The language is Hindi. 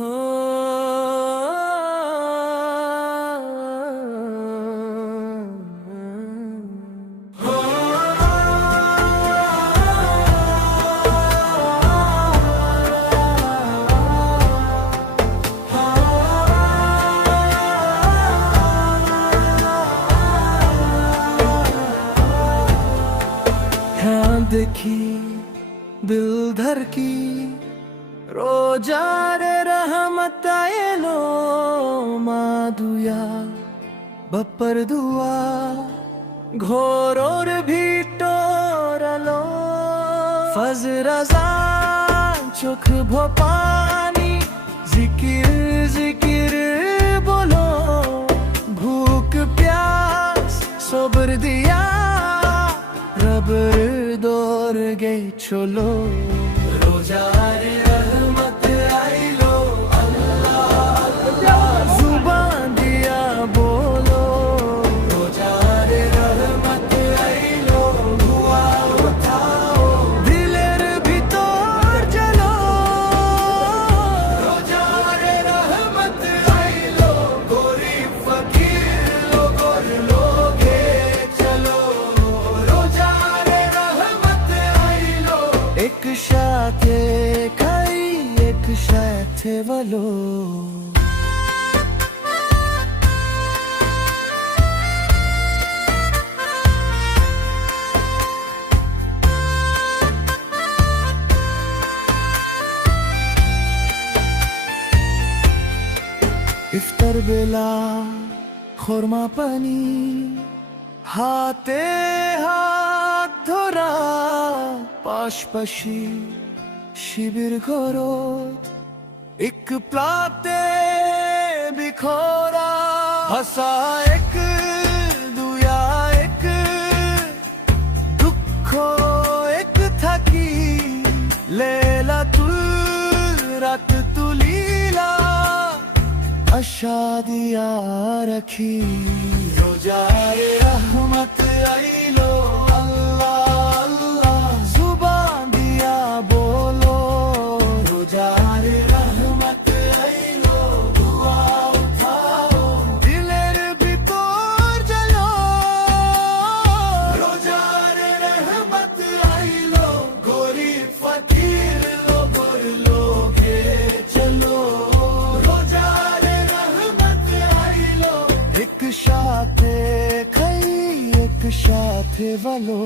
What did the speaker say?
हो देखी दिल धर की रोजार रहमत आयलो मादुया बपर दुआ घोरोर भी टोरलो फज रज़ान चुख भोपानी जिकिर जिकिर बोलो भूख प्यास सब्र दिया रबर दौर गए चलो रोजार रहमत आइलो अल्लाह अल्लाह जुबान दिया बोलो रोजार रहमत आइलो दुआ उठाओ दिलेर भीतर चलो रोजार रहमत आइलो गरीब फकीर लोगोर लोगे चलो एक साथे खाई एक साथे वालो इफ्तार बेला खुरमा पानी हाथे हाथ धरा पाशपाशी शिबिर घरो एक प्लाते बिखोरा हसा एक दुया एक दुखो एक थकी लेला तुल रात तुलीला अशादिया रखी रोजार रहमत आइलो अल्लाह अल्लाह जुबान दिया बोलो रोजार रहमत आइलो दुआ उठाओ दिलेर भीतर चलो रोजार रहमत आइलो गरीब फकीर लोगोर लोगे चलो रोजार रहमत आइलो एक साथे खाई एक साथे वालो।